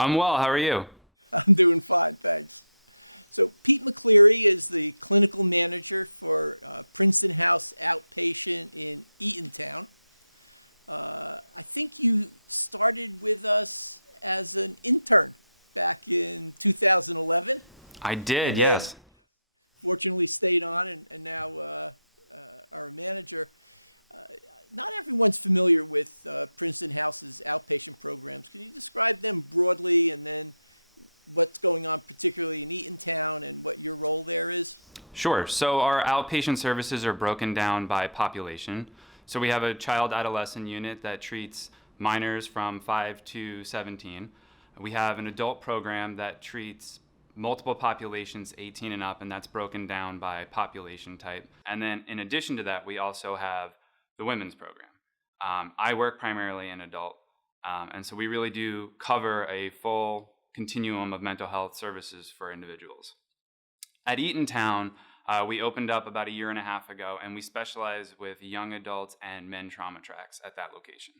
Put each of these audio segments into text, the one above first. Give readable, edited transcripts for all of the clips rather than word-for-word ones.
I'm well. How are you? I did, yes. Sure. So our outpatient services are broken down by population. So we have a child adolescent unit that treats minors from 5 to 17. We have an adult program that treats multiple populations 18 and up, and that's broken down by population type. And then in addition to that, we also have the women's program. I work primarily in adult, and so we really do cover a full continuum of mental health services for individuals. At Eatontown, we opened up about a year and a half ago, and we specialize with young adults and men trauma tracks at that location.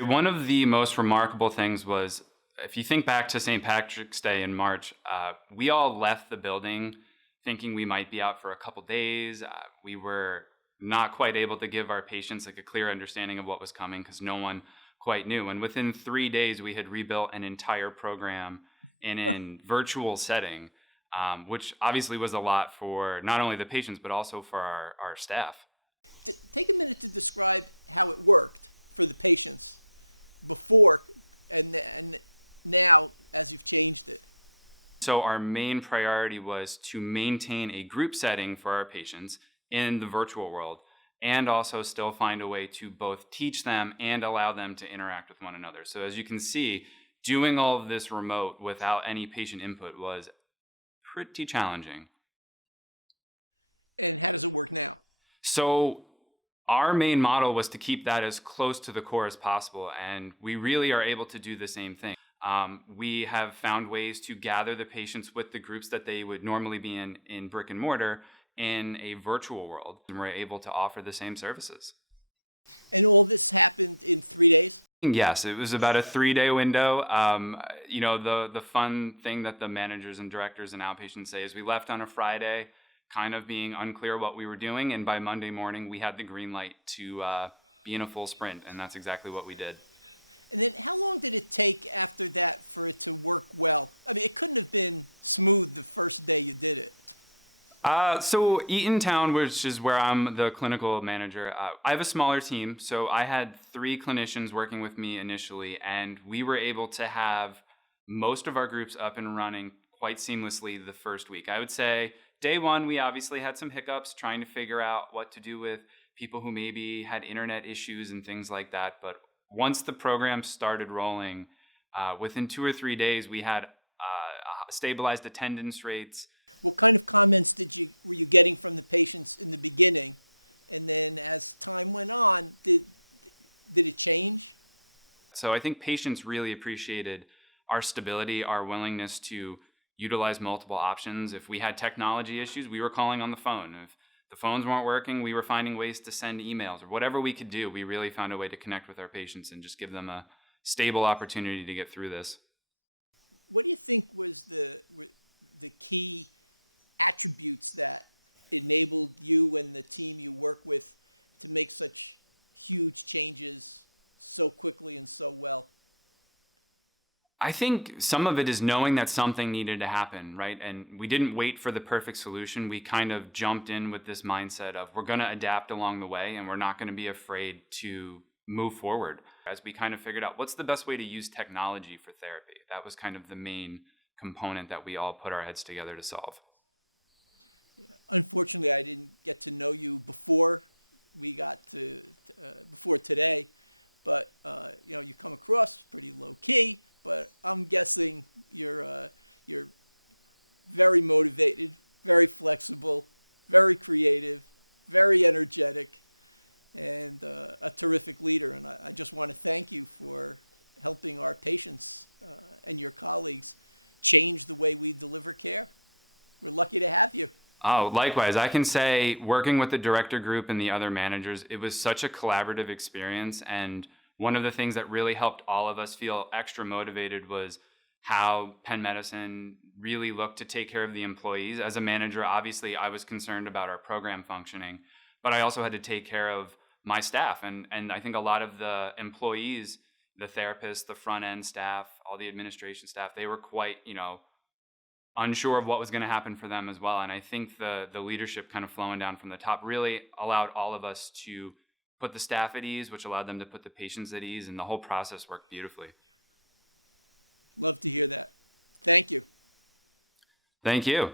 One of the most remarkable things was, if you think back to St. Patrick's Day in March, we all left the building thinking we might be out for a couple days. We were not quite able to give our patients like a clear understanding of what was coming because no one quite knew. And within 3 days, we had rebuilt an entire program in a virtual setting, which obviously was a lot for not only the patients but also for our staff. So our main priority was to maintain a group setting for our patients in the virtual world and also still find a way to both teach them and allow them to interact with one another. So as you can see, doing all of this remote without any patient input was pretty challenging. So our main model was to keep that as close to the core as possible, and we really are able to do the same thing. We have found ways to gather the patients with the groups that they would normally be in brick and mortar in a virtual world, and we're able to offer the same services. Yes, it was about a 3-day window. The fun thing that the managers and directors and outpatients say is we left on a Friday, kind of being unclear what we were doing, and by Monday morning we had the green light to be in a full sprint, and that's exactly what we did. So Eatontown, which is where I'm the clinical manager, I have a smaller team. So I had 3 clinicians working with me initially, and we were able to have most of our groups up and running quite seamlessly the first week. I would say day one, we obviously had some hiccups trying to figure out what to do with people who maybe had internet issues and things like that. But once the program started rolling, within 2 or 3 days, we had stabilized attendance rates. So I think patients really appreciated our stability, our willingness to utilize multiple options. If we had technology issues, we were calling on the phone. If the phones weren't working, we were finding ways to send emails or whatever we could do. We really found a way to connect with our patients and just give them a stable opportunity to get through this. I think some of it is knowing that something needed to happen, right? And we didn't wait for the perfect solution. We kind of jumped in with this mindset of we're going to adapt along the way and we're not going to be afraid to move forward. As we kind of figured out what's the best way to use technology for therapy, that was kind of the main component that we all put our heads together to solve. Oh, likewise. I can say working with the director group and the other managers, it was such a collaborative experience. And one of the things that really helped all of us feel extra motivated was how Penn Medicine really looked to take care of the employees. As a manager, obviously, I was concerned about our program functioning, but I also had to take care of my staff. And I think a lot of the employees, the therapists, the front end staff, all the administration staff, they were quite, unsure of what was going to happen for them as well. And I think the leadership kind of flowing down from the top really allowed all of us to put the staff at ease, which allowed them to put the patients at ease, and the whole process worked beautifully. Thank you.